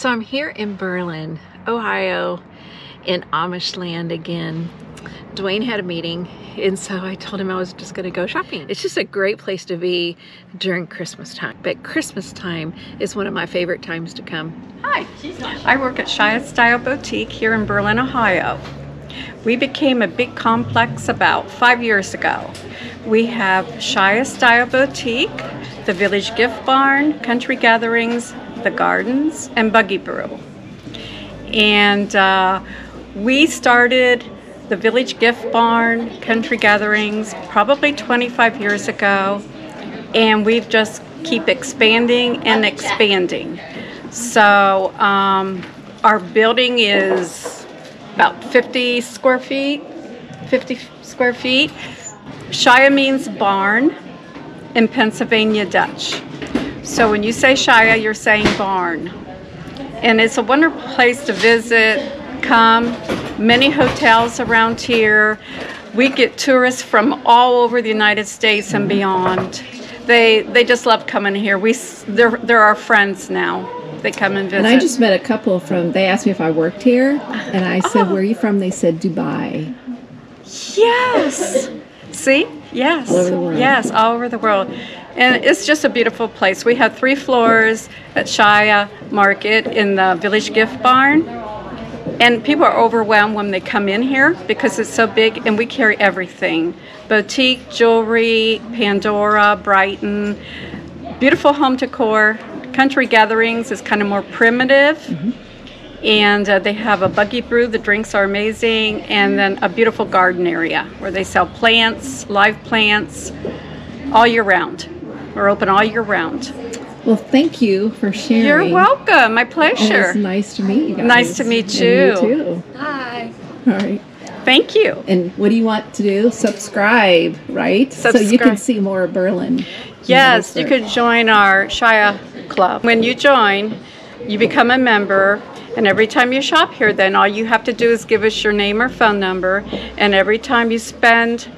So I'm here in Berlin, Ohio, in Amish land again. Duane had a meeting, and so I told him I was just gonna go shopping. It's just a great place to be during Christmas time. But Christmas time is one of my favorite times to come. Hi, I work at Sheiyah Style Boutique here in Berlin, Ohio. We became a big complex about 5 years ago. We have Sheiyah Style Boutique, the Village Gift Barn, Country Gatherings, the Gardens, and Buggy Brew. And we started the Village Gift Barn, Country Gatherings, probably 25 years ago, and we've just keep expanding and expanding. So our building is about 50 square feet. Sheiyah means barn in Pennsylvania Dutch. So when you say Sheiyah, you're saying barn. And it's a wonderful place to visit, come. Many hotels around here. We get tourists from all over the United States and beyond. They just love coming here. They're our friends now. They come and visit. And I just met a couple from, they asked me if I worked here, and I said, where are you from? They said, Dubai. Yes. See? Yes. All over the world. Yes, all over the world. And it's just a beautiful place. We have 3 floors at Sheiyah Market in the Village Gift Barn. And people are overwhelmed when they come in here because it's so big, and we carry everything. Boutique, jewelry, Pandora, Brighton, beautiful home decor. Country Gatherings is kind of more primitive. And they have a Buggy Brew, the drinks are amazing, and then a beautiful garden area where they sell plants, live plants, all year round. We're open all year round. Well, thank you for sharing. You're welcome. My pleasure. And it's nice to meet you guys. Nice to meet you. And you too. Hi. All right. Thank you. And what do you want to do? Subscribe, right? Subscribe. So you can see more of Berlin. Yes, you could join our Sheiyah Club. When you join, you become a member, and every time you shop here, then all you have to do is give us your name or phone number, and every time you spend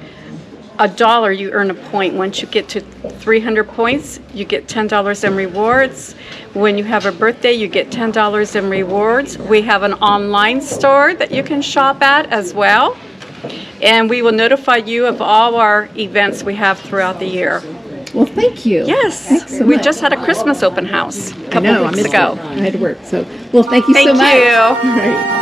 $1, you earn a point. Once you get to 300 points, you get $10 in rewards. When you have a birthday, you get $10 in rewards. We have an online store that you can shop at as well, and we will notify you of all our events we have throughout the year. Well, thank you. Yes, Excellent. we just had a Christmas open house a couple weeks ago. I had to work, so well, thank you so much. Thank you. All right.